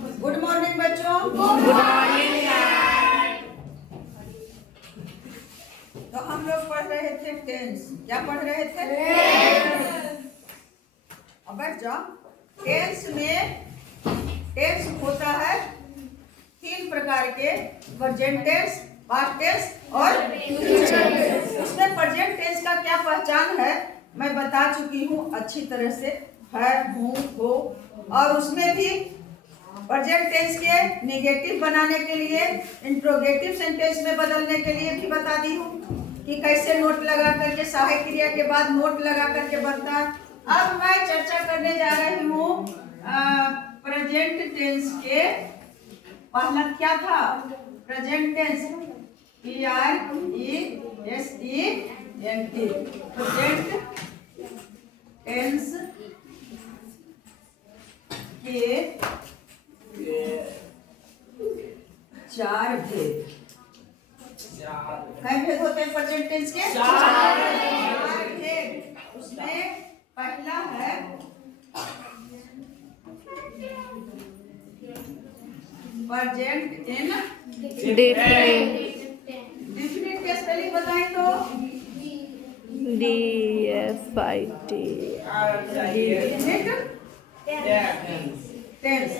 Good morning बच्चों। Good morning. तो हम लोग पढ़ रहे थे टेंस। क्या पढ़ रहे थे? अब बैठ जाओ। टेंस में टेंस होता है 3 प्रकार के, प्रेजेंट टेंस, पास्ट टेंस और फ्यूचर टेंस। उसमें प्रेजेंट टेंस का क्या पहचान है मैं बता चुकी हूँ अच्छी तरह से, है, हूँ, हो। और उसमें भी प्रेजेंट टेंस के नेगेटिव बनाने के लिए, इंट्रोगेटिव सेंटेंस में बदलने के लिए भी बता दी हूँ कि कैसे नोट लगा करके, सहायक क्रिया के बाद नोट लगा करके बनता है। अब मैं चर्चा करने जा रही हूँ प्रेजेंट टेंस के। पहला क्या था? Present tense, PRESENT। Present tense के 4 भेद। कितने भेद होते हैं प्रेजेंट टेंस के? 4 भेद। उसमें पहला है प्रेजेंट इंडेफिनिट। डेफिनिट के स्पेलिंग बताएं तो? DFIT। टेंस।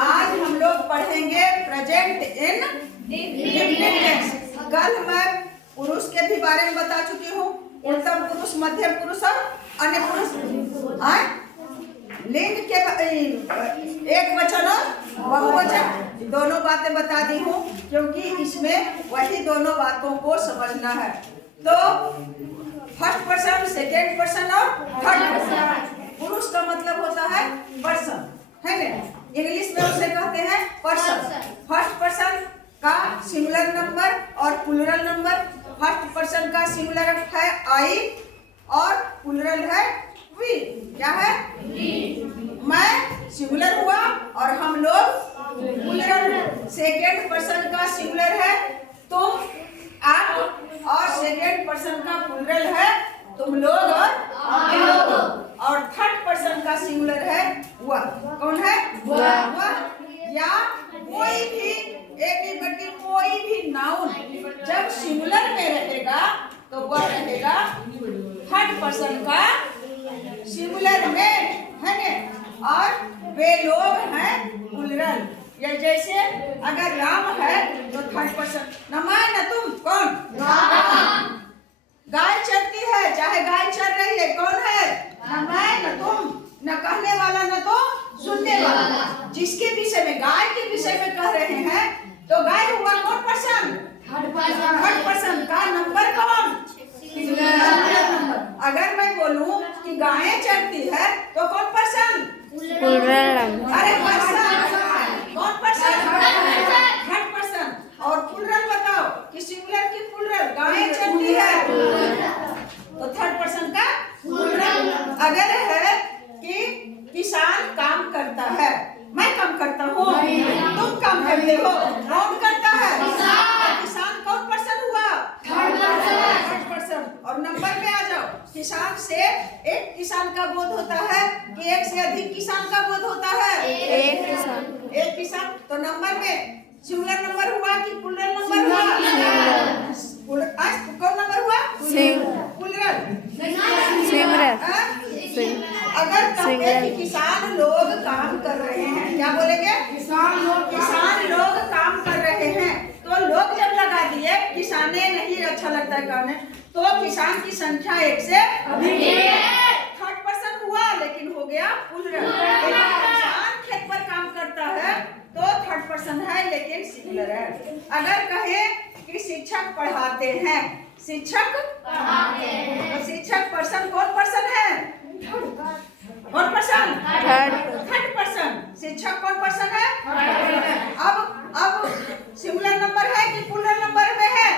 आज हम लोग पढ़ेंगे प्रेजेंट इंडेफिनिट टेंस। कल मैं पुरुष के भी बारे में बता चुकी हूँ, उत्तम पुरुष, मध्यम पुरुष और अन्य पुरुष। लिंग के एक वचन और बहुवचन दोनों बातें बता दी हूँ, क्योंकि इसमें वही दोनों बातों को समझना है। तो फर्स्ट पर्सन, सेकेंड पर्सन और थर्ड पर्सन। पुरुष का मतलब होता है पर्सन, है ना? इंग्लिश में उसे कहते हैं पर्सन। फर्स्ट पर्सन का सिंगुलर नंबर और प्लूरल नंबर। फर्स्ट पर्सन का सिंगुलर है आई और प्लूरल है वी। क्या है? मैं सिंगुलर हुआ और हम लोग प्लूरल। सेकेंड पर्सन का सिंगुलर है तुम, आप, और सेकेंड पर्सन का प्लूरल है तुम लोग और हम लोग। और थर्ड पर्सन का सिंगुलर है वह। कौन है? वह। या कोई भी एनीबॉडी, कोई भी नाउन जब सिंगुलर में रहेगा तो वह रहेगा थर्ड पर्सन का सिंगुलर में, है ना? और वे लोग हैं प्लूरल। या जैसे अगर राम है तो थर्ड पर्सन, न मैं न तुम। कौन? राम। गाय चरती है, चाहे गाय चर रही है, कौन है? न मैं न तुम, न कहने वाला न तो सुनने वाला। जिसके विषय में, गाय के विषय में कह रहे हैं, तो गाय हुआ कौन पर्सन? थर्ड पर्सन का नंबर कौन? नंबर। अगर मैं बोलूं कि गायें चरती है तो कौन पर्सन? अरे पर्सन, कौन पर्सन? Third person. और प्लूरल बताओ कि सिंगुलर की प्लूरल? गायें चरती है तो थर्ड पर्सन का प्लूरल। अगर है कि किसान काम करता है, मैं काम करता हूँ, तुम काम करते हो, कौन करता है? किसान कौन पर्सन हुआ? Third person. और नंबर में आ जाओ। किसान से एक किसान का बोध होता है कि एक से अधिक किसान का बोध होता है? एक किसान। तो नंबर में सिंगुलर नंबर हुआ कि प्लूरल नंबर हुआ? कौन नंबर हुआ? प्लूरल। अगर कहते हैं कि किसान लोग काम कर रहे हैं, क्या बोलेंगे? किसान लोग काम कर रहे हैं। तो लोग जब लगा दिए, किसाने नहीं अच्छा लगता है कहने, तो किसान की संख्या एक से थर्ड पर्सन हुआ, लेकिन हो गया प्लूरल। किसान खेत पर काम करता है तो थर्ड पर्सन है, लेकिन सिंगुलर है। अगर कहे कि शिक्षक पढ़ाते हैं, शिक्षक तो शिक्षक पर्सन कौन पर्सन है? कौन पर्सन? Third person. शिक्षक कौन पर्सन है? अब सिंगुलर नंबर है कि प्लूरल नंबर में है?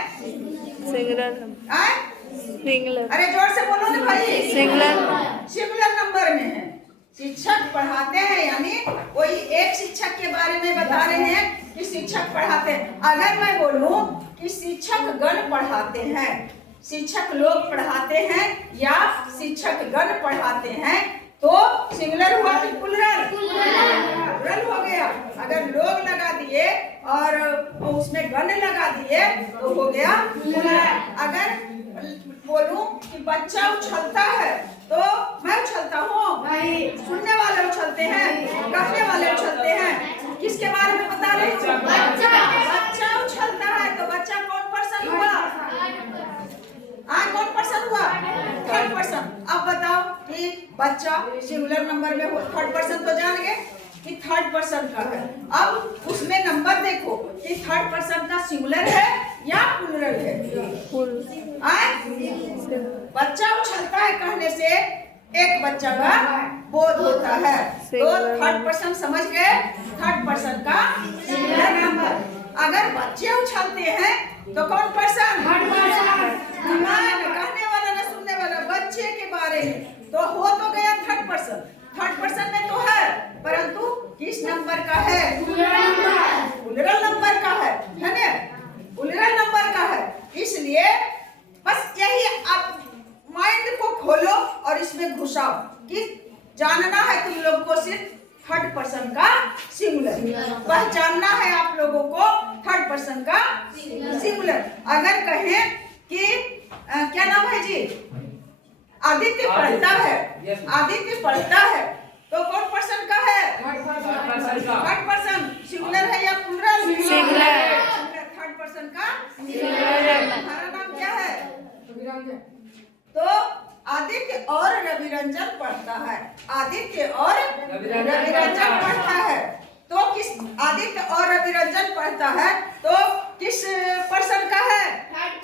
सिंगुलर। अरे जोर से बोलो ना भाई। सिंगुलर नंबर में है। शिक्षक पढ़ाते हैं, यानी कोई एक शिक्षक के बारे में बता रहे हैं कि शिक्षक पढ़ाते हैं। अगर मैं बोलूं कि शिक्षक गण पढ़ाते हैं, शिक्षक लोग पढ़ाते हैं या शिक्षक गण पढ़ाते हैं, तो सिंगुलर हुआ कि प्लूरल? प्लूरल हो गया। और उसमें गन लगा दिए तो हो गया प्लूरल। अगर बोलूं कि बच्चा उछलता है तो मैं उछलता हूँ? सुनने वाले उछलते हैं, कहने वाले उछलते हैं। किसके बारे में बता रही हूँ? बच्चा उछलता है। तो बच्चा कौन पर्सन हुआ? कौन पर्सन हुआ? Third person. अब बताओ कि बच्चा सिंगुलर नंबर में हो, थर्ड पर्सन तो जान गए कि थर्ड पर्सन का है। अब उसमें नंबर देखो कि थर्ड पर्सन का सिंगुलर है या प्लूरल है। बच्चा उछलता है कहने से एक बच्चा का बोध होता है। तो थर्ड पर्सन समझ गए, थर्ड पर्सन का सिंगुलर नंबर। अगर बच्चे उछलते हैं तो कौन पर्सन? कहने वाला ना सुनने वाला, बच्चे के बारे में तो हो तो गया थर्ड पर्सन। थर्ड पर्सन में तो है, परंतु किस नंबर का है? प्लूरल नंबर का है ना? प्लूरल नंबर का है। इसलिए बस यही आप माइंड को खोलो और इसमें घुसाओ कि जानना है तुम लोग को सिर्फ थर्ड पर्सन का सिंगुलर, पहचानना है आप लोगों को थर्ड पर्सन का सिंगुलर। अगर कहें कि क्या नाम है जी? आदित्य पढ़ता है, आदित्य पढ़ता है तो कौन पर्सन का है? Third person. सिंगुलर है या प्लूरल? सिंगुलर। थर्ड पर्सन का सिंगुलर। हमारा नाम क्या है? तो आदित्य और रविरंजन पढ़ता है। आदित्य और रविरंजन पढ़ता है तो किस? आदित्य और रविरंजन पढ़ता है तो किस पर्सन का है? थर्ड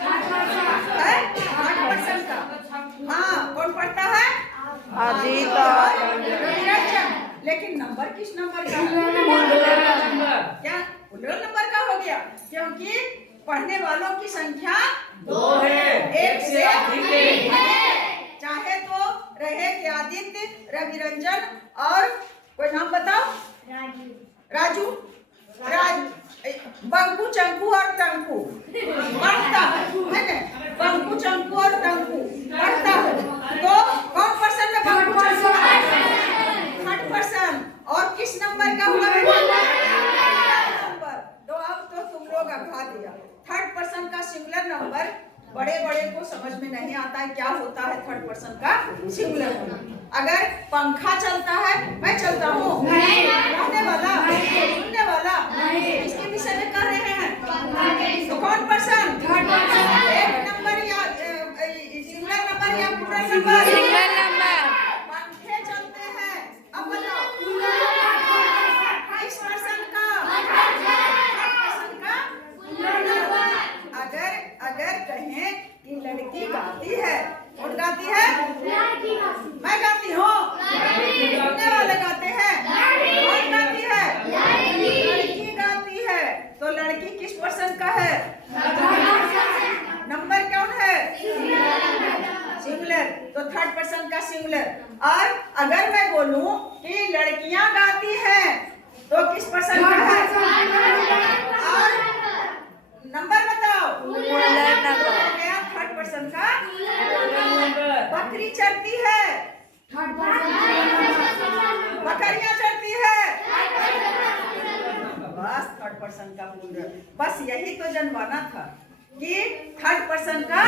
पर्सन का। हाँ, कौन पढ़ता है? आदित्य और रविरंजन। लेकिन नंबर किस नंबर का? क्या प्लूरल नंबर का हो गया? क्योंकि पढ़ने वालों की संख्या 2 है, एक से अधिक है। चाहे तो रहे कि आदित्य, रविरंजन और कोई नाम बताओ? राजू, बंकू, चंकू और टंकू पढ़ता है ना? बंकू, चंकू और टंकू पढ़ता है तो कौन पर्सन में बंकू, चंकू? Third person. और किस नंबर का हुआ? नंबर। तो अब तो तुम लोग अघा दिया। थर्ड पर्सन का सिंगुलर नंबर बड़े बड़े को समझ में नहीं आता है क्या होता है थर्ड पर्सन का सिंगुलर नंबर। अगर पंखा चलता है, मैं चलता हूँ, कहने वाला, सुनने वाला, इसके विषय में कह रहे हैं तो कौन पर्सन? एक नंबर या सिंगुलर नंबर या प्लूरल नंबर? Singular number. पंखे चलते हैं। अब बताओ किस पर्सन का? अगर कहें कि लड़की गाती है, कौन गाती है? मैं गाती हूँ, सुनने वाले गाते हैं, कौन गाती है? लड़की गाती है। तो लड़की किस पर्सन का है? नंबर कौन है? सिंगुलर। तो थर्ड पर्सन का सिंगुलर। और अगर मैं बोलूं कि लड़कियां गाती हैं तो किस पर्सन का है? और नंबर बताओ। Plural number. क्या थर्ड पर्सन का? बकरी चढ़ती है, बकरियां चढ़ती है, बस थर्ड पर्सन का प्लूरल। बस यही तो जनवाना था कि थर्ड पर्सन का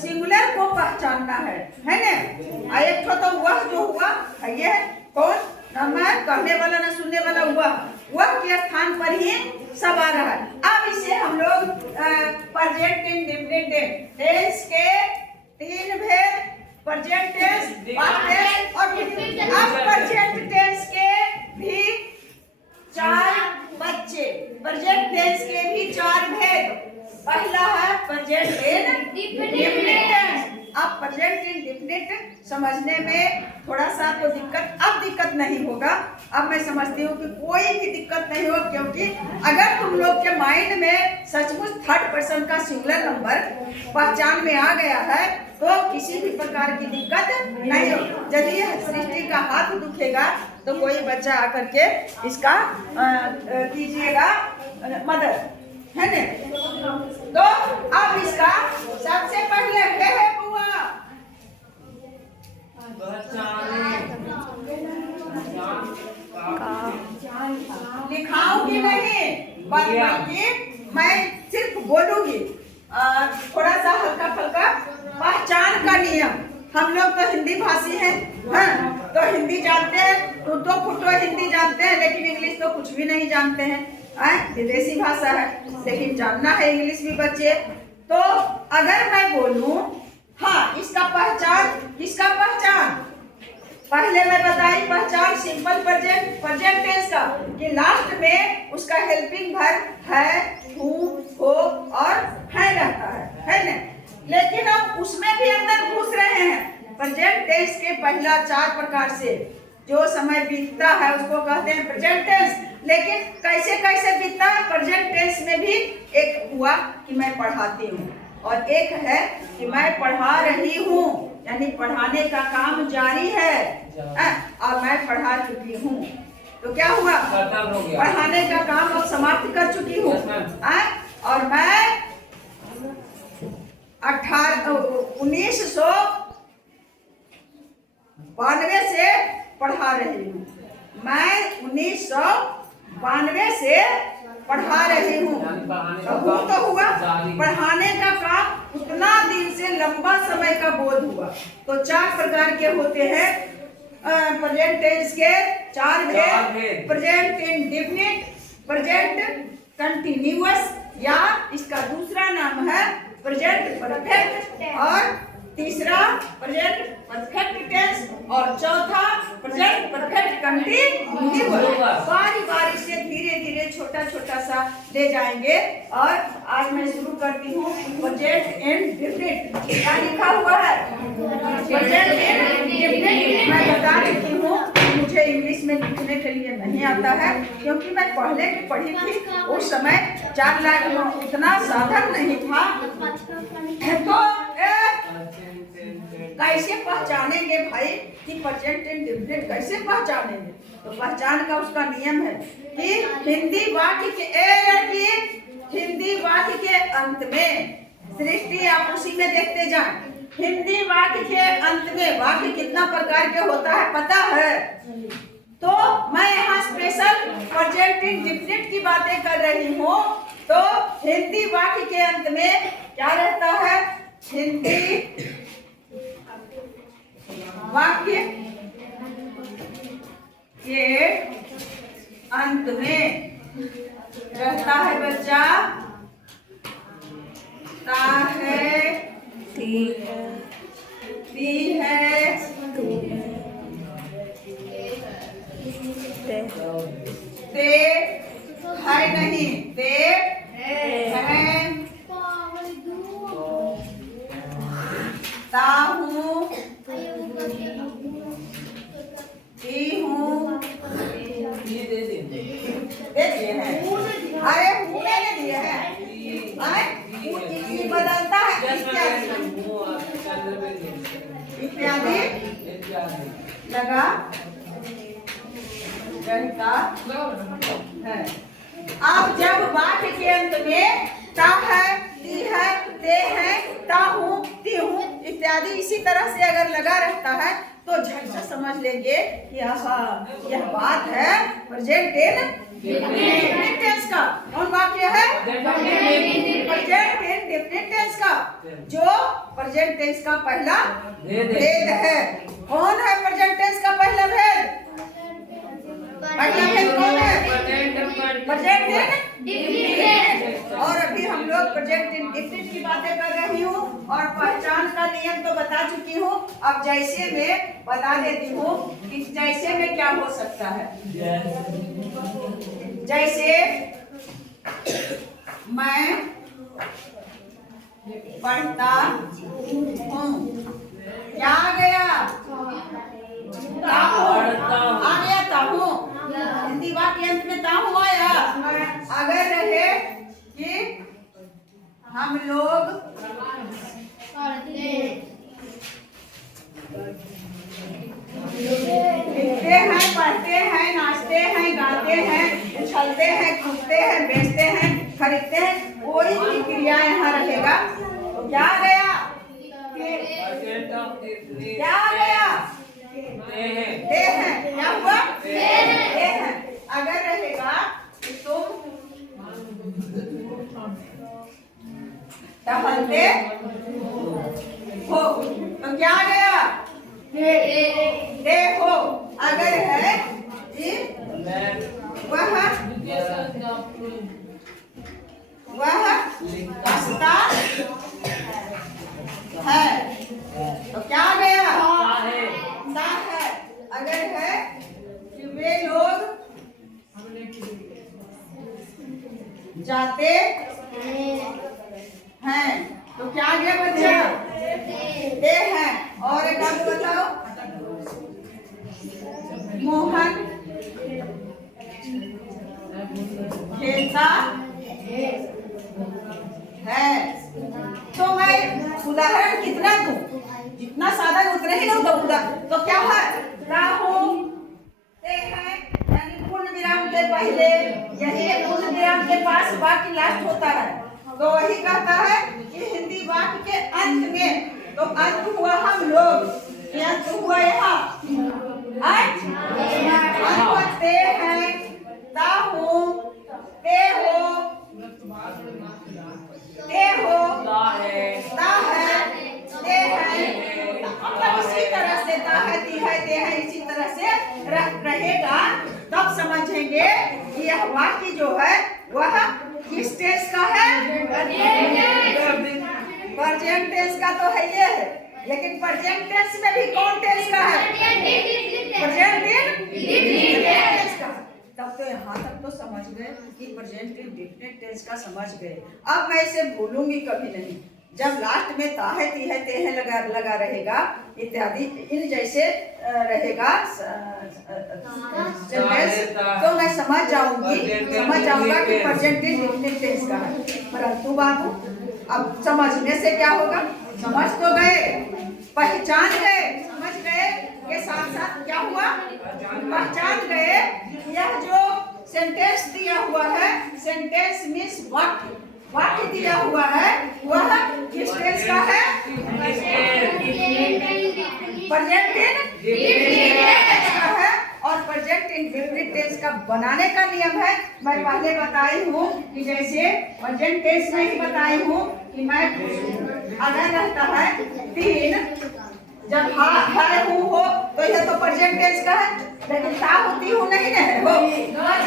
सिंगुलर को पहचानना है ना? एक तो वह जो हुआ ये कौन? नंबर कहने वाला ना सुनने वाला हुआ, वह के स्थान पर ही सब आ रहा है। अब इसे हम लोग प्रेजेंट इंडेफिनिट टेंस के 3 भेद, प्रेजेंट टेंस, पास्ट टेंस और अब प्रेजेंट टेंस के भी 4 बच्चे, प्रेजेंट टेंस के भी 4 भेद। पहला है प्रेजेंट इंडेफिनिट टेंस। अब प्रेजेंट इंडेफिनिट समझने में थोड़ा सा तो दिक्कत नहीं होगा। अब मैं समझती हूँ कि कोई भी दिक्कत नहीं हो, क्योंकि अगर तुम लोग के माइंड में सचमुच थर्ड पर्सन का सिंगुलर नंबर पहचान में आ गया है तो किसी भी प्रकार की दिक्कत नहीं हो। यदि सृष्टि का हाथ दुखेगा तो कोई बच्चा आकर के इसका कीजिएगा मदद, है ना? तो अब इसका सबसे पहले है बुआ लिखाऊं कि नहीं? बल्कि मैं सिर्फ बोलूंगी। थोड़ा सा हल्का फुल्का पहचान का नियम। हम लोग तो हिंदी भाषी हैं, हाँ, तो हिंदी जानते हैं, टूटो फुटो हिंदी जानते हैं, लेकिन इंग्लिश तो कुछ भी नहीं जानते हैं। विदेशी भाषा है, लेकिन जानना है इंग्लिश भी बच्चे। तो अगर मैं बोलूं, हाँ, इसका पहचान, किसका पहचान? पहले मैं बताई पहचान सिंपल प्रेजेंट टेंस का, कि लास्ट में उसका हेल्पिंग वर्ब है, हूँ, हो और है रहता है ना। लेकिन अब उसमें भी अंदर घुस रहे हैं। प्रेजेंट टेंस के पहला 4 प्रकार से जो समय बीतता है उसको कहते हैं प्रेजेंट टेंस। लेकिन कैसे कैसे बीतता है? प्रेजेंट टेंस में भी एक हुआ कि मैं पढ़ाती हूँ, और एक है कि मैं पढ़ा रही हूँ, यानी पढ़ाने का काम जारी है, और मैं पढ़ा चुकी हूँ। तो क्या हुआ? पढ़ाने का काम अब समाप्त कर चुकी हूँ, और मैं 1992 से पढ़ा रही हूँ। मैं 1992 से पढ़ा रही हूँ। तो हुआ पढ़ाने का काम, उतना दिन से लंबा समय का बोध हुआ। तो 4 प्रकार के होते हैं प्रेजेंट टेंस के, 4 भेद। प्रेजेंट इंडेफिनिट, प्रेजेंट कंटिन्यूअस, या इसका दूसरा नाम है प्रेजेंट परफेक्ट, और तीसरा प्रेजेंट परफेक्ट टेंस, और चौथा प्रेजेंट परफेक्ट कंटिन्यूअस। बारी बारी से धीरे धीरे छोटा छोटा सा ले जाएंगे। और आज मैं शुरू करती हूँ प्रेजेंट इंडेफिनिट। क्या लिखा हुआ है? Present indefinite. मैं बता देती हूँ, मुझे इंग्लिश में लिखने के लिए नहीं आता है, क्योंकि मैं पहले भी पढ़ी थी, उस समय 4 लाख उतना साधन नहीं था। तो कैसे पहचानेंगे भाई कि प्रेजेंट इंडेफिनिट कैसे पहचानेंगे? तो पहचान का उसका नियम है कि हिंदी वाक्य के अंत में, सृष्टि आप उसी में देखते जाएं, हिंदी वाक्य के अंत में वाक्य कितना प्रकार के होता है पता है? तो मैं यहाँ स्पेशल प्रेजेंट इंडेफिनिट की बातें कर रही हूँ। तो हिंदी वाक्य के अंत में क्या रहता है? हिंदी वाक्य के अंत में रहता है बच्चा, ता है, ती है, ते है नहीं, ते है, ता हूँ, ती हूँ, दे दिए हैं। अरे मैंने दिए हैं, बदलता है इत्यादि लगा रहता है। अब जब वाक्य के अंत में ता है, ती है, ते है, ता हूँ, ती हूँ इत्यादि इसी तरह से अगर लगा रहता है, तो झट से समझ लेंगे कि यह बात है प्रेजेंट इंडेफिनिट टेंस का। कौन वाक्य है? प्रेजेंट इंडेफिनिट टेंस का, जो प्रेजेंट टेंस का पहला भेद है। कौन है प्रेजेंट टेंस का पहला भेद? पहला भेद कौन है? Present indefinite. और अभी हम लोग प्रेजेंट इंडेफिनिट की बातें कर रही हूँ, और पहचान का नियम तो बता चुकी हूँ। अब जैसे में बता देती हूँ कि जैसे में क्या हो सकता है। जैसे मैं पढ़ता हूँ, क्या आ गया? आ गया ताहू। हिंदी वाक्य अंत में ताहू आया। अगर रहे कि हम लोग लिखते हैं, पढ़ते हैं, नाचते हैं, गाते हैं, उछलते हैं, कूदते हैं, बेचते हैं, खरीदते हैं, कोई भी क्रिया यहाँ रहेगा तो क्या गया? क्या गया? ते हैं। क्या हुआ? ते हैं। अगर रहेगा कि तुम टहलते हो। तो क्या आ गया? दे हो। अगर है जी वह हंसता है। तो क्या आ गया? सा है। अगर है कि वे लोग जाते हैं। तो क्या आ गया बच्चा? दे हैं। और एक बात बताओ, मोहन खेलता है। तो मैं उदाहरण कितना दूं? जितना साधन उतने ही लोग दूंगा। तो क्या है? राहु ते हैं, यानी पूर्ण विराम के पहले यही पूर्ण विराम के पास वाक्य लास्ट होता है। तो वही कहता है कि हिंदी वाक्य के अंत में, तो अंत हुआ हम लोग, अंत हुआ यहाँ ते हैं, ता हूँ, ते हो, ते हो, ता है, ते है। मतलब इसी तरह से ता है, ती है, ते है, इसी तरह से रहेगा। तब समझेंगे कि यह वाक्य जो है वह किस टेंस का है? प्रेजेंट टेंस का तो है ये है, लेकिन प्रेजेंट टेंस में भी कौन टेंस का है? प्रेजेंट टेंस का। तब तो यहाँ तक तो समझ गए कि प्रेजेंट इंडेफिनिट टेंस का समझ गए। अब मैं इसे भूलूंगी कभी नहीं। जब लास्ट में ता है, ती है, ते है लगा रहेगा इत्यादि इन जैसे रहेगा सेंटेंस, तो मैं समझ जाऊंगा कि प्रेजेंट इंडेफिनिट टेंस का है। परंतु बाबू अब समझने से क्या होगा? समझ तो गए, पहचान गए, समझ गए के साथ साथ क्या हुआ? पहचान गए। यह जो सेंटेंस दिया हुआ है, सेंटेंस मीन्स वाक्य दिया हुआ है, वह किस टेंस का है? प्रेजेंट टेंस का है। और प्रेजेंट इंडेफिनिट टेंस का बनाने का नियम है, मैं पहले बताई हूँ कि जैसे प्रेजेंट टेंस में ही बताई हूँ कि मैं अगर रहता है तीन, जब है हूँ हो तो यह तो प्रेजेंट टेंस का है, लेकिन ता होती हूँ नहीं है हो,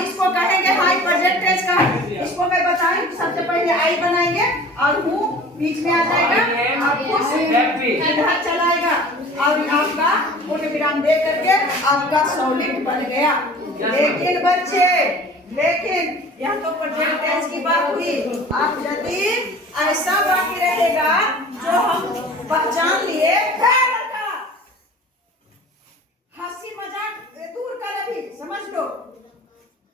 इसको कहेंगे हाई प्रेजेंट टेंस का है। इसको मैं बताई, सबसे पहले आई बनाएंगे और हूँ बीच में आ जाएगा, आपको इधर चलाएगा और आपका पूर्ण विराम दे करके आपका सॉलिड बन गया। लेकिन बच्चे, लेकिन यह तो प्रेजेंट टेंस की बात हुई। आप यदि ऐसा वाक्य रहेगा जो हम पहचान लिए, हंसी मजाक दूर कर, अभी समझ लो,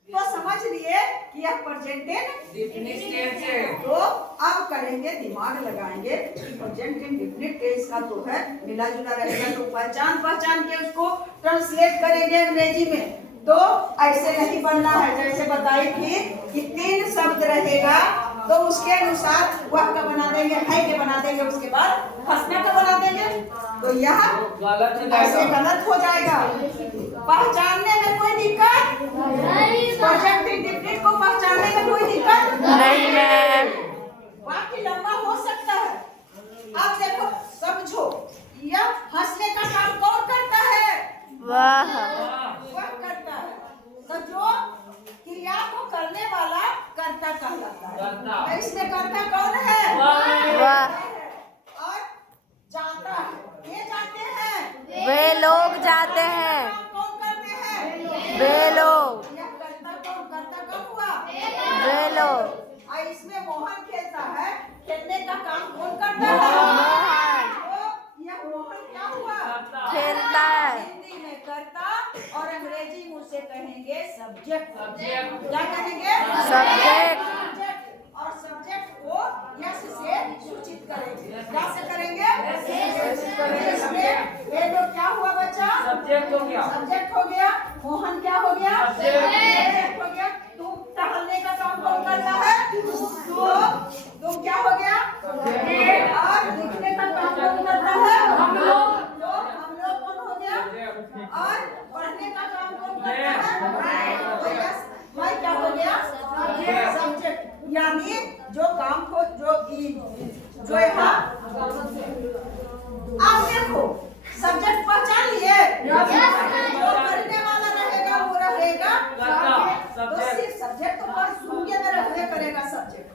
तो समझ लिए कि यह प्रेजेंट टेंस है। तो अब करेंगे, दिमाग लगाएंगे कि प्रेजेंट इंडेफिनिट टेंस का तो है मिला जुला रहेगा, तो पहचान के उसको ट्रांसलेट करेंगे अंग्रेजी में। तो ऐसे नहीं बनना है, जैसे बताई थी कि तीन शब्द रहेगा तो उसके अनुसार वह का बना देंगे, है के बना देंगे, उसके बाद हंसने का बना देंगे। तो यह ऐसे गलत हो जाएगा। पहचानने में कोई दिक्कत? प्रेजेंट इंडेफिनिट को पहचानने में कोई दिक्कत नहीं मैम। वाक्य लंबा हो सकता है। अब देखो, समझो, यह हंसने का काम कौन करता है? वाह वह करता है। तो जो क्रिया को करने वाला कर्ता कहलाता है। तो इसमें कर्ता कौन है? वाह। और जाता है, ये जाते हैं, वे लोग जाते हैं, कौन करते हैं? वे लोग, यह कर्ता कौन हुआ? वे लोग। और इसमें मोहन खेलता है, खेलने का काम कौन करता है? मोहन। तो यह मोहन क्या हुआ? खेलता है। हिंदी में कर्ता और अंग्रेजी में उसे कहेंगे सब्जेक्ट। क्या कहेंगे? सब्जेक्ट। और सब्जेक्ट को यस से सूचित करेंगे। क्या से करेंगे? ये जो क्या हुआ बच्चा? सब्जेक्ट हो गया। सब्जेक्ट हो गया। मोहन क्या हो गया? सब्जेक्ट हो गया। तू टहलने का काम कौन करता है? तुम क्या हो गया? और लिखने का काम कौन करता है? हम लोग कौन हो गया? और पढ़ने का काम कौन करता है? तो यस, मैं क्या हो गया? सब्जेक्ट। यानी जो काम को जो जो यहाँ आप देखो सब्जेक्ट पहचान लिए, जो करने वाला रहेगा वो रहेगा तो सिर्फ सब्जेक्ट तो बस सुनिए में रहने करेगा सब्जेक्ट।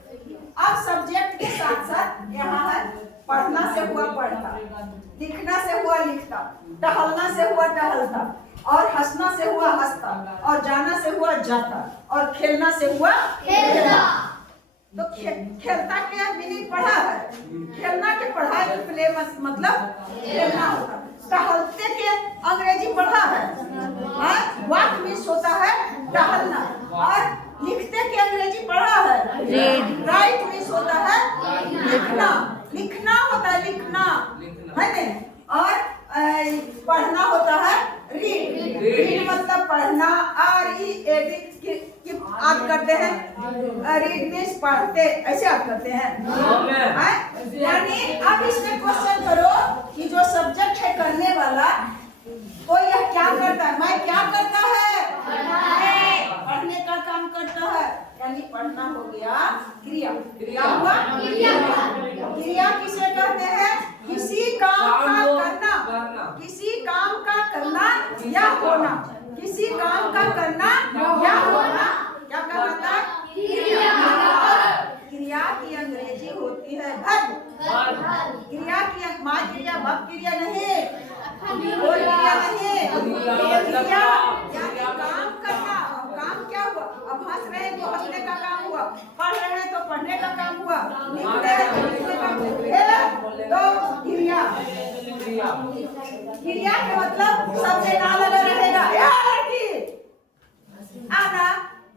अब सब्जेक्ट के साथ साथ यहाँ है पढ़ना से हुआ पढ़ता, लिखना से हुआ लिखता, टहलना से हुआ टहलता, और हंसना से हुआ हंसता, और जाना से हुआ जाता, और खेलना से हुआ खेलता। तो खेलता के मीनिंग पढ़ा है, खेलना के पढ़ाई की प्ले मतलब खेलना होता। टहलते के अंग्रेजी पढ़ा है, वॉक मीन्स होता है टहलना, और लिखते के अंग्रेजी पढ़ा है रीड, राइट मीन्स होता है लिखना, लिखना होता है लिखना है नहीं, और पढ़ना होता है रीड, रीड मतलब पढ़ना, READ आप करते हैं, रीड मीन्स पढ़ते, ऐसे आप करते हैं। यानी अब इसमें क्वेश्चन करो कि जो सब्जेक्ट है करने वाला तो यह क्या करता है, मैं क्या करता है, पढ़ने का काम करता है, यानी पढ़ना हो गया क्रिया, क्या हुआ क्रिया किसे कहते हैं, किसी काम का करना, किसी काम का करना या होना, किसी काम का करना या होना क्या कहलाता है क्रिया की अंग्रेजी होती है वर्ब। क्रिया की माँ क्रिया भव क्रिया नहीं, और क्रिया नहीं, क्रिया यानी काम करना। काम क्या हुआ, अब हंस रहे हैं तो हंसने का काम हुआ, पढ़ रहे हैं तो पढ़ने का काम हुआ, लिख रहे हैं तो लिखने का तो क्रिया, क्रिया का मतलब सबसे ना लगा रहेगा आना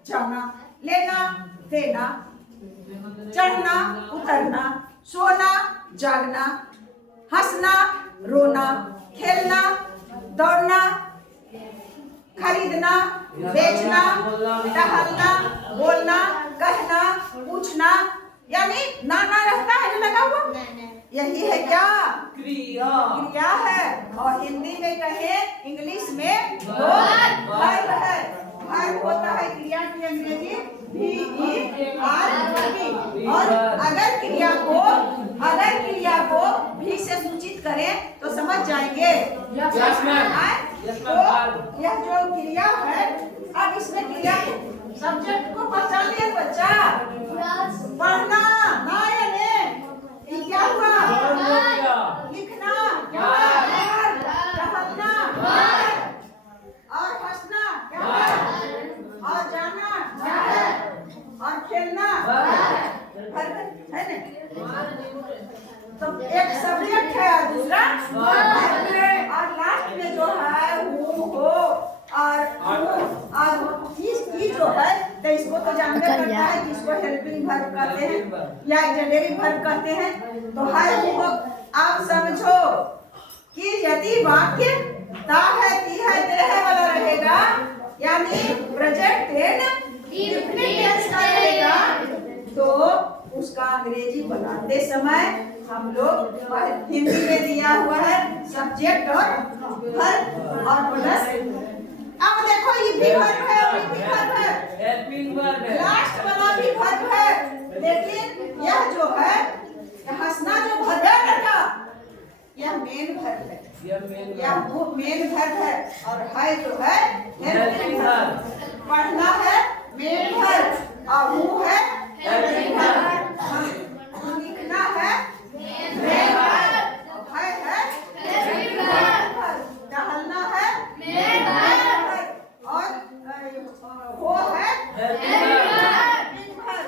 जाना, लेना देना, चढ़ना उतरना, सोना जागना, हंसना रोना, खेलना दौड़ना, खरीदना बेचना, टहलना बोलना, कहना पूछना, यानी नाना रहता है लगा हुआ, यही है क्या क्रिया, क्रिया है। और हिंदी में कहे इंग्लिश में वर्ब है, वर्ब होता है क्रिया की अंग्रेजी VERB, और अगर क्रिया को भी से सूचित करें तो समझ जाएंगे। तो यह जो क्रिया है, अब इसमें क्रिया सब्जेक्ट को पहचान लिया बच्चा, पढ़ना ना यानी क्या हुआ, लिखना क्या है, टहलना और हंसना क्या है, और जाना क्या है, और खेलना है ना। तो एक सब्जेक्ट है और दूसरा और लास्ट में जो है वो हो और इसकी जो है तो इसको तो जानते करता है कि इसको हेल्पिंग वर्ब कहते हैं या ऑक्सिलरी वर्ब कहते हैं। तो है वो आप समझो कि यदि वाक्य ता है ती है ते है वाला रहेगा, यानी प्रेजेंट टेंस इंडेफिनिट का रहेगा, तो उसका अंग्रेजी बनाते समय हम लोग हिंदी में दिया हुआ है सब्जेक्ट और वर्ब और प्लस। अब देखो ये भी वर्ब है और ये भी वर्ब है, हेल्पिंग वर्ब है, लास्ट वाला भी वर्ब है, लेकिन यह जो है हंसना जो वर्ब है बेटा यह मेन वर्ब है, यह वो मेन वर्ब है, और है जो है हेल्पिंग वर्ब। पढ़ना है मेन वर्ब और वो है हेल्पिंग वर्ब, लिखना है मेन वर्ब है हेल्पिंग वर्ब, टहलना है मेन वर्ब और वो है हेल्पिंग वर्ब।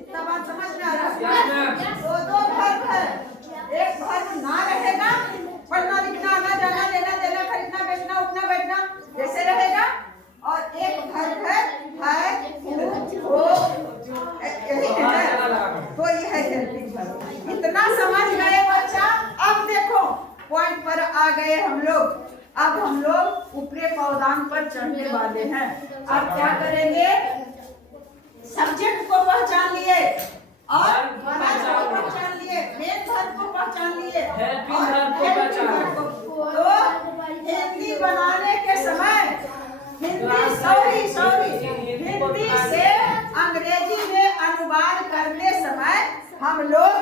इतना बात समझ में आ रहा है। दो वर्ब है, एक वर्ब ना रहेगा, पढ़ना लिखना आना जाना लेना देना खरीदना बेचना उठना बैठना जैसे रहेगा, और एक वर्ब है वो यही है, तो ये है हेल्पिंग वर्ब। इतना समझ गए बच्चा। अब देखो पॉइंट पर आ गए हम लोग, अब हम लोग ऊपरी पावदान पर चढ़ने वाले हैं। अब क्या करेंगे, सब्जेक्ट को पहचान लिए और वर्ब को पहचान लिए, मेन वर्ब को पहचान लिए, हेल्पिंग वर्ब को पहचान। तो हिंदी बनाने के समय हिंदी से अंग्रेजी में अनुवाद करते समय हम लोग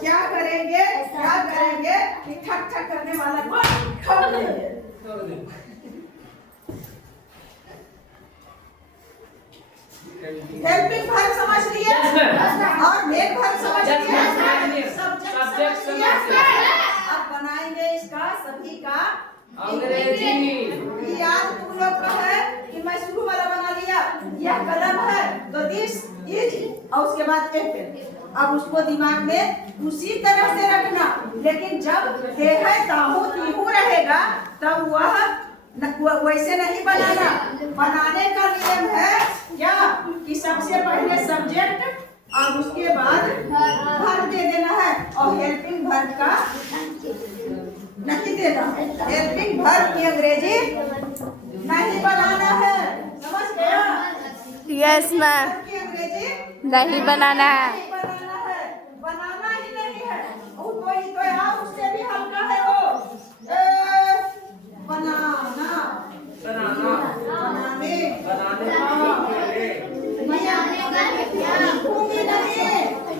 क्या करेंगे कि ठक ठक करने वाला को ठोक देंगे। हेल्पिंग वर्ब समझ लिए और मेन वर्ब समझ लिए, सब्जेक्ट समझ लिए। अब बनाएंगे इसका सभी का अंग्रेजी। याद तुम लोग का है कि मैं शुरू वाला बना लिया, यह कलम है तो दिस इज और उसके बाद ए पेन। अब उसको दिमाग में उसी तरह से रखना, लेकिन जब देह ताहू तीहू रहेगा तब वह वैसे नहीं बनाना। बनाने का नियम है क्या कि सबसे पहले सब्जेक्ट और उसके बाद वर्ब दे देना है, और हेल्पिंग वर्ब का नहीं देना। हेल्पिंग वर्ब की अंग्रेजी नहीं बनाना है, समझ गया? Yes ma'am. की अंग्रेजी नहीं बनाना है। नहीं बनाना है, बनाना ही नहीं है। और कोई तो यार उससे भी हल्का है वो बनाना, बनाने लिखूंगी नहीं,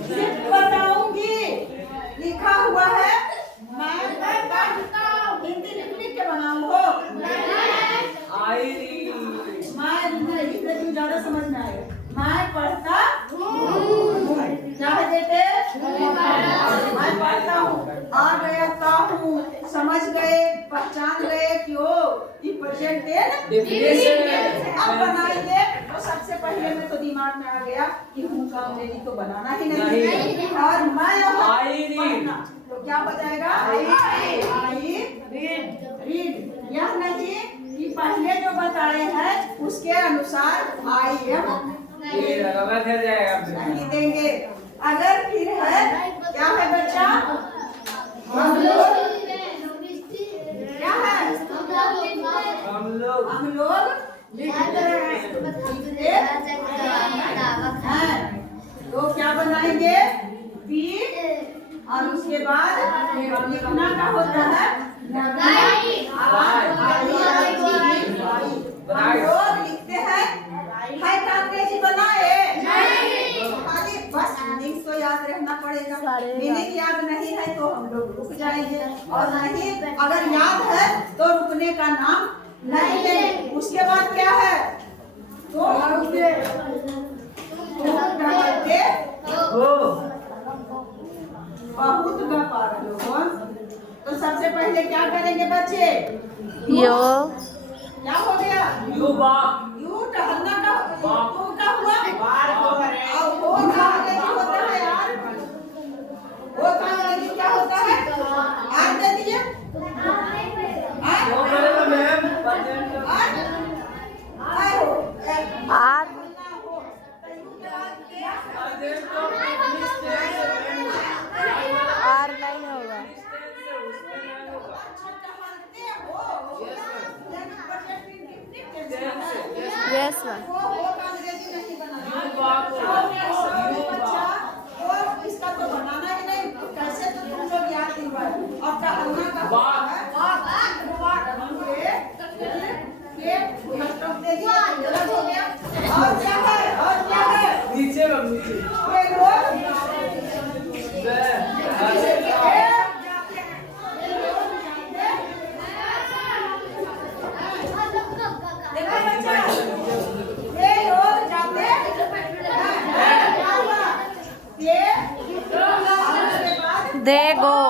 सिर्फ बताऊंगी। लिखा हुआ है मैं हिंदी लिख के बनाऊंगा। मैं ज्यादा समझ में आएगा। मैं पढ़ता हूँ, क्या है बेटे? मैं पढ़ता हूँ, आ गया ताहू, समझ गए, पहचान गए कि ओ ये प्रेजेंट टेंस। अब बनाइए तो सबसे पहले में तो दिमाग में आ गया कि हूँ का अंग्रेजी तो बनाना ही नहीं, और मैं पढ़ना तो क्या बजाएगा? I read. यह नहीं कि पहले जो बताए हैं उसके अनुसार आई एम नहीं देंगे। अगर फिर है क्या है बच्चा? हम लोग क्या है? हम लोग लिखते हैं तो क्या बनाएंगे? बी और उसके बाद लिखना का होता है हम लोग लिखते हैं है का अंग्रेजी बनाए खाली बस मीनिंग तो याद रहना पड़ेगा। मीनिंग याद नहीं है तो हम लोग रुक जाएंगे, और नहीं अगर याद है तो रुकने का नाम नहीं लेंगे। उसके बाद क्या है? तो बहुत गपार लोगों। तो सबसे पहले क्या करेंगे बच्चे? यो क्या हो गया? यू टहलना का तो क्या हुआ? और वो का अंग्रेजी होता है यार, वो का अंग्रेजी क्या होता है? आज दे दिए आर आर नहीं होगा। Yes ma'am. इसका तो बनाना ही नहीं, कैसे तो तुम लोग याद दिलवाए। और टहलना का गलत हो गया। और क्या है? और क्या है? नीचे ये लोग देखो बच्चा, ये लोग जाते ये उसके बाद दे गो।